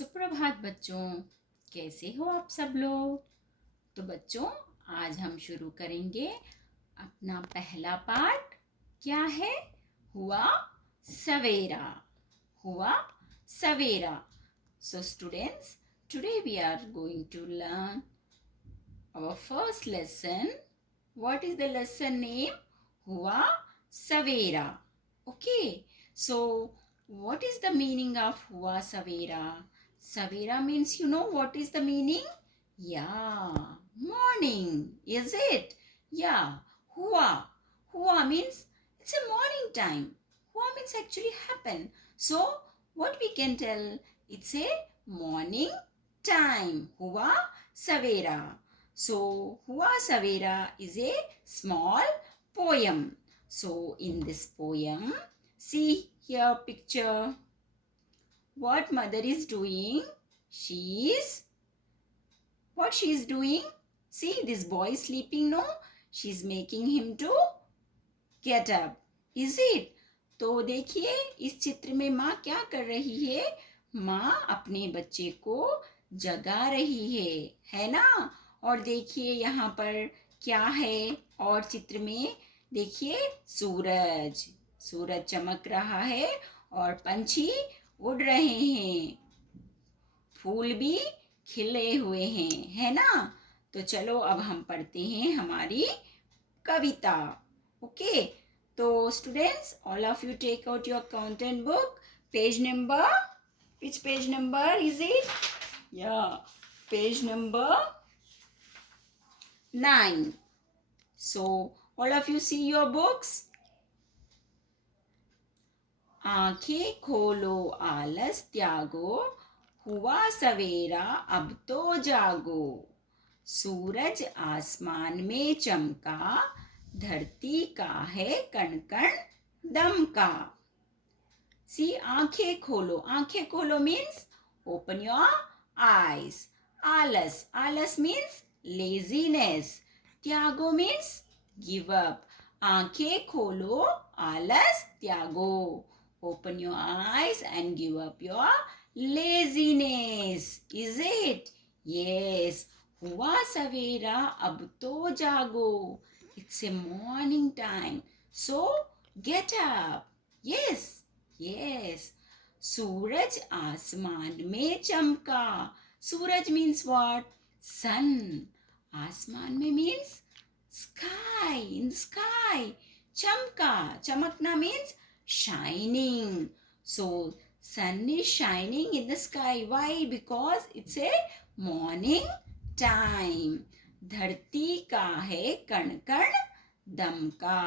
सुप्रभात बच्चों। कैसे हो आप सब लोग। तो बच्चों, आज हम शुरू करेंगे अपना पहला पाठ। क्या है? हुआ सवेरा। हुआ सवेरा। So students, today we are going to learn our first lesson. What is the lesson name? Hua Savera. Okay. So what is the meaning of Hua Savera? Savera means, you know what is the meaning? Yeah, morning. Is it? Yeah. Hua. Hua means it's a morning time. Hua means actually happen. So what we can tell? It's a morning time. Hua Savera. So, Hua Savera is a small poem. So, in this poem, see here picture. What mother is doing? What she is doing? See, this boy is sleeping, no? She's making him to get up. Is it? तो देखिए इस चित्र में माँ क्या कर रही है? माँ अपने बच्चे को जगा रही है ना? और देखिए यहाँ पर क्या है? और चित्र में देखिए सूरज सूरज चमक रहा है और पंछी उड़ रहे हैं, फूल भी खिले हुए हैं, है ना? तो चलो अब हम पढ़ते हैं हमारी कविता। ओके, तो students, all of you take out your content book. Page number, which page number is it? Yeah, page number 9. So all of you see your books. आंखें खोलो आलस त्यागो, हुआ सवेरा अब तो जागो। सूरज आसमान में चमका, धरती का है कण कण दमका। सी, आंखें खोलो मीन्स ओपन योर eyes. आलस मीन्स लेजीनेस. त्यागो मीन्स गिव अप. आंखें खोलो, आलस त्यागो. Open your eyes and give up your laziness. Is it? Yes. हुआ सवेरा अब तो जागो. It's a morning time. So get up. Yes. Yes. सूरज आसमान में चमका. सूरज means what? Sun. आसमान में means sky. In the sky. चमका. चमकना means shining. So sun is shining in the sky. Why? Because it's a morning time. धरती का है कण कण दमका.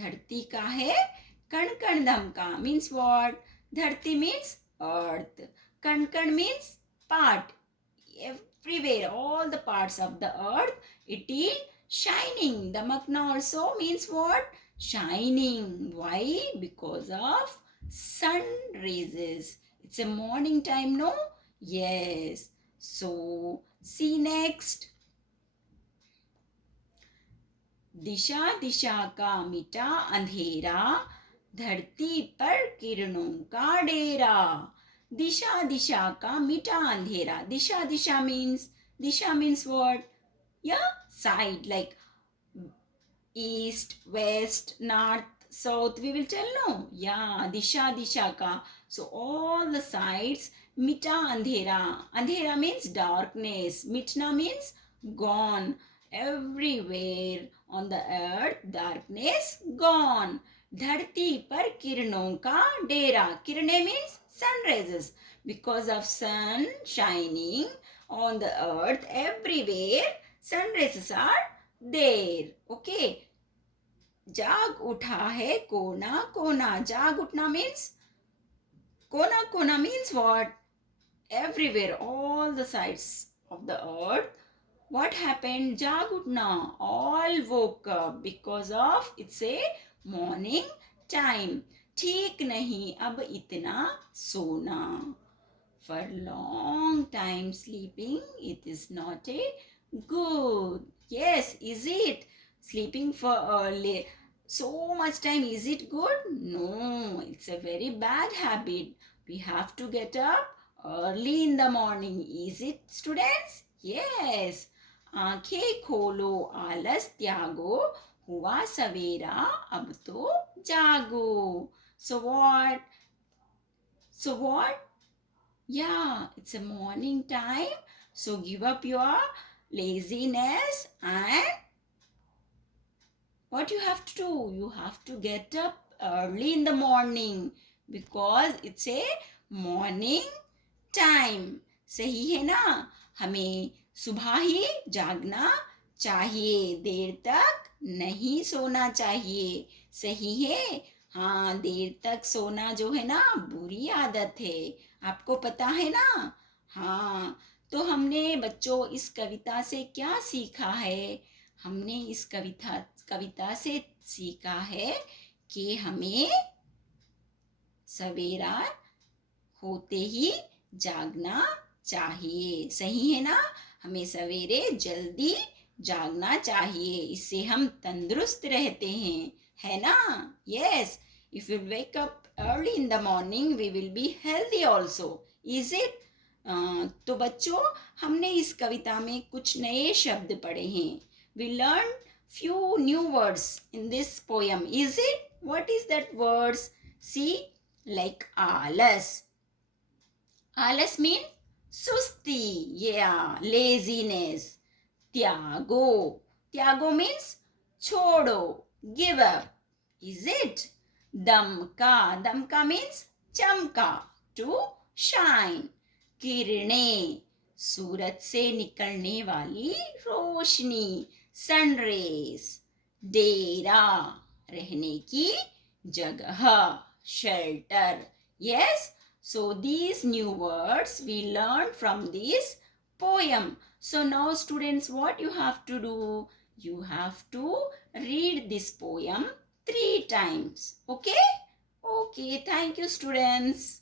धरती का है कण कण दमका means what? धरती means earth. कण कण means part. Everywhere, all the parts of the earth, it is shining. Damakna also means what? Shining. Why? Because of sun rays. It's a morning time, no? Yes. So see next. दिशा दिशा का मिटा अंधेरा, धरती पर किरणों का डेरा। दिशा दिशा का मिटा अंधेरा. दिशा means what? Yeah, side, like east, west, north, south. We will tell, no? Yeah, disha ka. So all the sides. Mita andhera. Andhera means darkness. Mitna means gone. Everywhere on the earth, darkness gone. धरती पर किरणों का डेरा. किरणे means sun rays. Because of sun shining on the earth everywhere, sun rays are there. Okay. जाग उठा है कोना कोना. जाग उठना means कोना means what? Everywhere, all the sides of the earth. What happened? जाग उठना. All woke up because of it's a morning time. ठीक नहीं अब इतना सोना. For long time sleeping, it is not a good. Yes, is it? Sleeping for so much time, is it good? No, it's a very bad habit. We have to get up early in the morning. Is it, students? Yes. आंखें खोलो आलस त्यागो हुआ सवेरा अब तो जागो. So what? Yeah, it's a morning time. So give up your laziness and what you have to do? You have to get up early in the morning because it's a morning time. सही है ना. हमें सुबह ही जागना चाहिए, देर तक नहीं सोना चाहिए. सही है. हाँ, देर तक सोना जो है ना बुरी आदत है, आपको पता है ना. हाँ, तो हमने बच्चों इस कविता से क्या सीखा है? हमने इस कविता से सीखा है कि हमें सवेरा होते ही जागना चाहिए. सही है ना. हमें सवेरे जल्दी जागना चाहिए, इससे हम तंदुरुस्त रहते हैं, है ना. Yes, if we wake up early in the morning we will be healthy also. Is it? तो बच्चों, हमने इस कविता में कुछ नए शब्द पढ़े हैं. We learn few new words in this poem. Is it? What is that words? See, like alas. Alas mean susti. Yeah, laziness. Tyago. Tyago means chodo, give up. Is it? Damka. Damka means chamka, to shine. किरणें, सूरज से निकलने वाली रोशनी, sun rays. डेरा, रहने की जगह, shelter. Yes, so these new words we learned from this poem. So now students, what you have to do? You have to read this poem 3 times. Okay? Okay, thank you students.